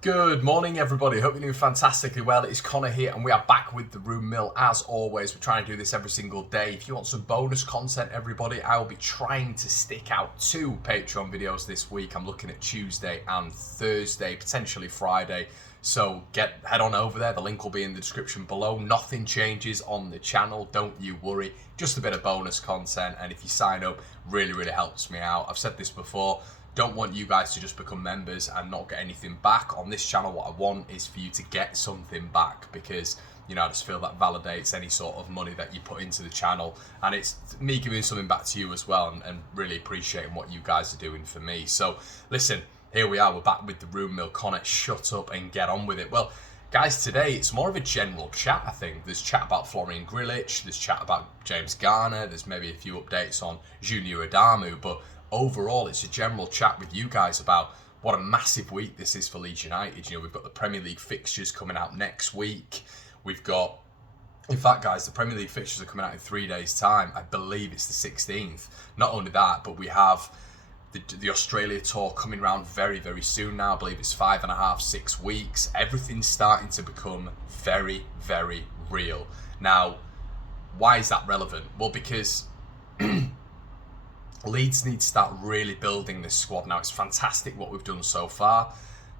Good morning, everybody. Hope you're doing fantastically well. It's Connor here, and we are back with the Room Mill as always. We're trying to do this every single day. If you want some bonus content, everybody, I will be trying to stick out 2 Patreon videos this week. I'm looking at Tuesday and Thursday, potentially Friday. So head on over there. The link will be in the description below. Nothing changes on the channel. Don't you worry. Just a bit of bonus content, and if you sign up, really helps me out. I've said this before. Don't want you guys to just become members and not get anything back. On this channel, what I want is for you to get something back, because I just feel that validates any sort of money that you put into the channel, and it's me giving something back to you as well, and really appreciating what you guys are doing for me. So listen, here we are, we're back with the Room Mill. Connor, shut up and get on with it. Well, guys, today it's more of a general chat, I think. There's chat about Florian Grillitsch, there's chat about James Garner, there's maybe a few updates on Junior Adamu, but overall, it's a general chat with you guys about what a massive week this is for Leeds United. We've got the Premier League fixtures coming out next week. We've got, in fact, guys, the Premier League fixtures are coming out in 3 days' time. I believe it's the 16th. Not only that, but we have the Australia tour coming around very soon now. I believe it's 5.5, 6 weeks. Everything's starting to become very real. Now, why is that relevant? Well, because Leeds need to start really building this squad now. It's fantastic what we've done so far,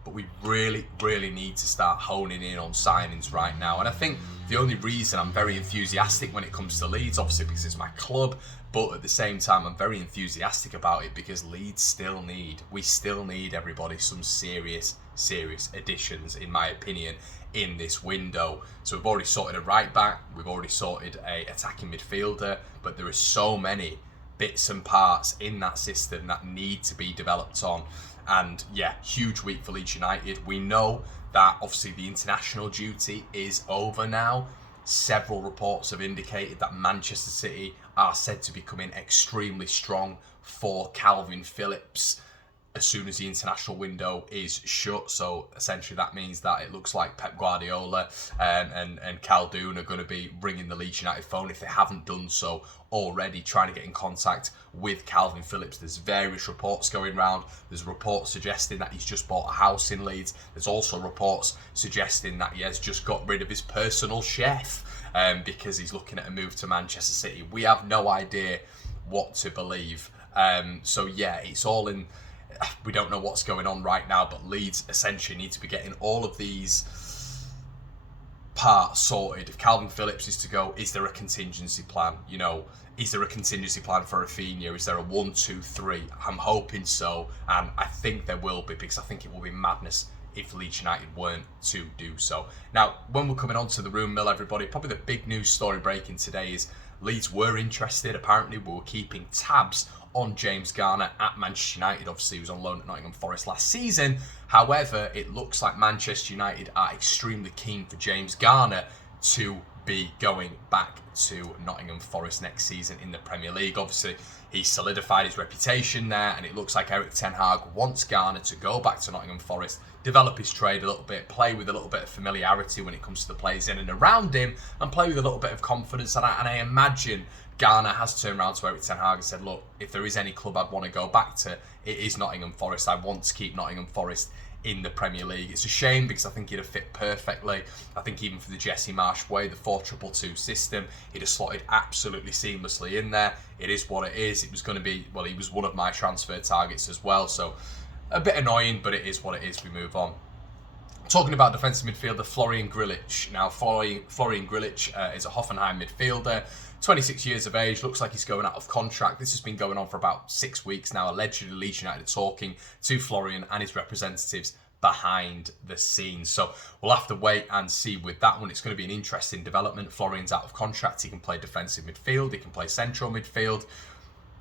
but we really need to start honing in on signings right now. And I think the only reason I'm very enthusiastic when it comes to Leeds, obviously because it's my club, but at the same time I'm very enthusiastic about it because Leeds still need everybody some serious additions, in my opinion, in this window. So we've already sorted a right back, we've already sorted a attacking midfielder, but there are so many bits and parts in that system that need to be developed on. And yeah, huge week for Leeds United. We know that obviously the international duty is over now. Several reports have indicated that Manchester City are said to be coming extremely strong for Kalvin Phillips as soon as the international window is shut. So essentially that means that it looks like Pep Guardiola and Khaldoon are going to be ringing the Leeds United phone, if they haven't done so already, trying to get in contact with Kalvin Phillips. There's various reports going around. There's reports suggesting that he's just bought a house in Leeds. There's also reports suggesting that he has just got rid of his personal chef because he's looking at a move to Manchester City. We have no idea what to believe. So yeah, it's all in... We don't know what's going on right now, but Leeds essentially need to be getting all of these parts sorted. If Kalvin Phillips is to go, is there a contingency plan? Is there a contingency plan for Raphinha? Is there a 1, 2, 3? I'm hoping so, and I think there will be, because I think it will be madness if Leeds United weren't to do so. Now, when we're coming on to the Room Mill, everybody, probably the big news story breaking today is Leeds were interested. Apparently, we were keeping tabs on James Garner at Manchester United. Obviously, he was on loan at Nottingham Forest last season. However, it looks like Manchester United are extremely keen for James Garner to be going back to Nottingham Forest next season in the Premier League. Obviously, he solidified his reputation there, and it looks like Erik ten Hag wants Garner to go back to Nottingham Forest, develop his trade a little bit, play with a little bit of familiarity when it comes to the players in and around him, and play with a little bit of confidence. And I imagine Garner has turned around to Erik ten Hag and said, look, if there is any club I'd want to go back to, it is Nottingham Forest. I want to keep Nottingham Forest in the Premier League. It's a shame because I think he'd have fit perfectly. I think even for the Jesse Marsh way, the 4-2-2 system, he'd have slotted absolutely seamlessly in there. It is what it is. It was going to be, well, he was one of my transfer targets as well, so a bit annoying, but it is what it is. We move on. Talking about defensive midfielder Florian Grillitsch. Now, Florian Grillitsch is a Hoffenheim midfielder, 26 years of age, looks like he's going out of contract. This has been going on for about 6 weeks now. Allegedly, Leeds United talking to Florian and his representatives behind the scenes. So we'll have to wait and see with that one. It's going to be an interesting development. Florian's out of contract. He can play defensive midfield. He can play central midfield.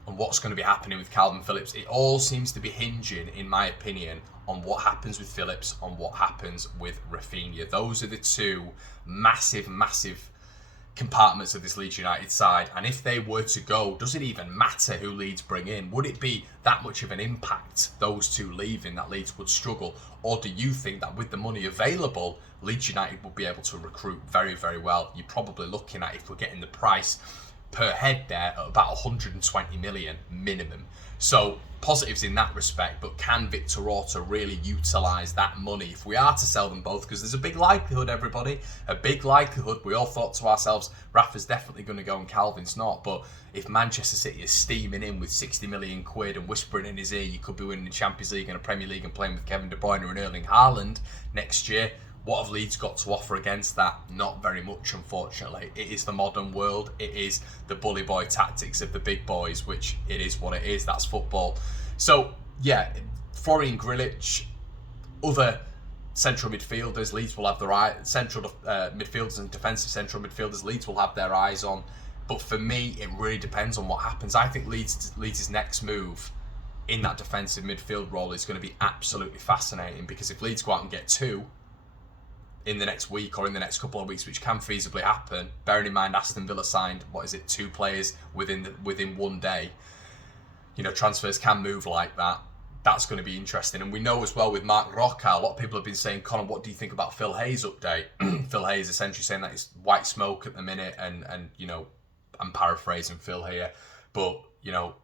And what's going to be happening with Kalvin Phillips, it all seems to be hinging, in my opinion, on what happens with Phillips, on what happens with Raphinha. Those are the two massive compartments of this Leeds United side, and if they were to go, does it even matter who Leeds bring in? Would it be that much of an impact, those two leaving, that Leeds would struggle? Or do you think that with the money available, Leeds United would be able to recruit very well? You're probably looking at, if we're getting the price per head there, at about 120 million minimum. So positives in that respect, but can Victor Orta really utilise that money if we are to sell them both? Because there's a big likelihood, everybody, a big likelihood. We all thought to ourselves, Rafa's definitely going to go and Kalvin's not. But if Manchester City is steaming in with 60 million quid and whispering in his ear, you could be winning the Champions League and a Premier League and playing with Kevin De Bruyne and Erling Haaland next year, what have Leeds got to offer against that? Not very much, unfortunately. It is the modern world. It is the bully boy tactics of the big boys, which it is what it is. That's football. So, yeah, Florian Grillitsch, other central midfielders, Leeds will have their eye, central midfielders and defensive central midfielders, Leeds will have their eyes on. But for me, it really depends on what happens. I think Leeds' next move in that defensive midfield role is going to be absolutely fascinating, because if Leeds go out and get two in the next week or in the next couple of weeks, which can feasibly happen, bearing in mind Aston Villa signed, 2 players within one day. You know, transfers can move like that. That's going to be interesting. And we know as well with Marc Roca, a lot of people have been saying, Conor, what do you think about Phil Hayes' update? Phil Hayes essentially saying that it's white smoke at the minute, and you know, I'm paraphrasing Phil here, but you know,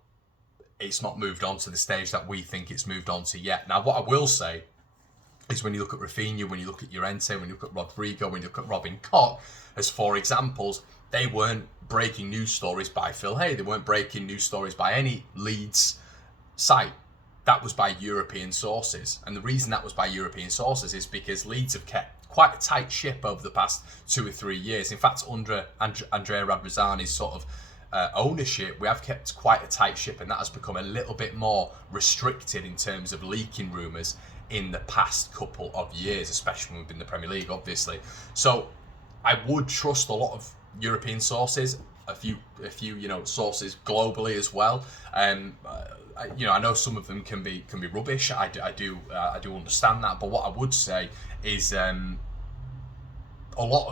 it's not moved on to the stage that we think it's moved on to yet. Now, what I will say is, when you look at Raphinha, when you look at Llorente, when you look at Rodrigo, when you look at Robin Koch, as 4 examples, they weren't breaking news stories by Phil Hay. They weren't breaking news stories by any Leeds site. That was by European sources. And the reason that was by European sources is because Leeds have kept quite a tight ship over the past 2 or 3 years. In fact, under Andrea Radrizzani's sort of ownership, we have kept quite a tight ship, and that has become a little bit more restricted in terms of leaking rumours in the past couple of years, especially when we've been in the Premier League, obviously. So I would trust a lot of European sources, a few you know, sources globally as well. You know, I know some of them can be rubbish. I do understand that, but what I would say is a lot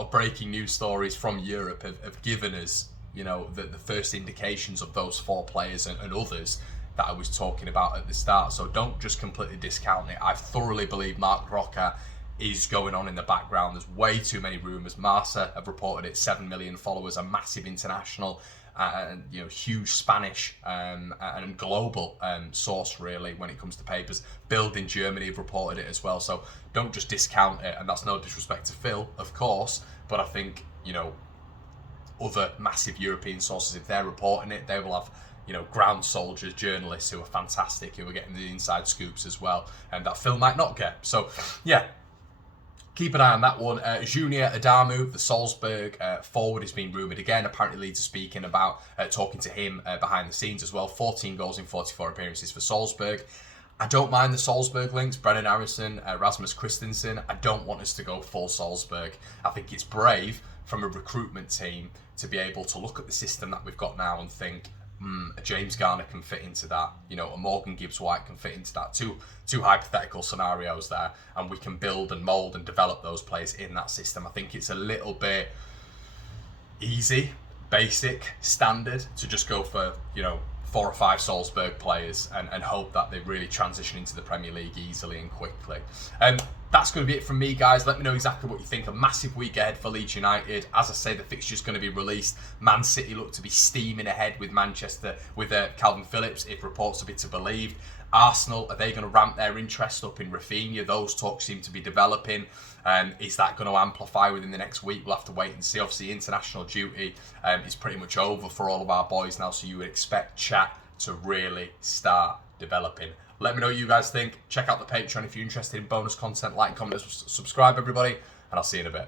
of breaking news stories from Europe have given us, you know, the first indications of those 4 players and others that I was talking about at the start. So don't just completely discount it. I thoroughly believe Marc Roca is going on in the background. There's way too many rumours. Marca have reported it, 7 million followers, a massive international, you know, huge Spanish and global source really when it comes to papers. Bild in Germany have reported it as well. So don't just discount it. And that's no disrespect to Phil, of course, but I think, you know, other massive European sources, if they're reporting it, they will have, you know, ground soldiers, journalists who are fantastic, who are getting the inside scoops as well, and that Phil might not get. So, yeah, keep an eye on that one. Junior Adamu, the Salzburg forward, has been rumoured again. Apparently Leeds are speaking about talking to him behind the scenes as well. 14 goals in 44 appearances for Salzburg. I don't mind the Salzburg links. Brennan Harrison, Rasmus Christensen. I don't want us to go full Salzburg. I think it's brave from a recruitment team to be able to look at the system that we've got now and think, a James Garner can fit into that, you know, a Morgan Gibbs-White can fit into that. Two hypothetical scenarios there, and we can build and mould and develop those players in that system. I think it's a little bit easy, basic, standard to just go for, you know, 4 or 5 Salzburg players and hope that they really transition into the Premier League easily and quickly. That's going to be it from me, guys. Let me know exactly what you think. A massive week ahead for Leeds United. As I say, the fixture's going to be released. Man City look to be steaming ahead with Manchester, with Kalvin Phillips, if reports are to be believed. Arsenal, are they going to ramp their interest up in Raphinha? Those talks seem to be developing. Is that going to amplify within the next week? We'll have to wait and see. Obviously, international duty is pretty much over for all of our boys now, so you would expect chat to really start developing. Let me know what you guys think. Check out the Patreon if you're interested in bonus content. Like, comment, subscribe, everybody, and I'll see you in a bit.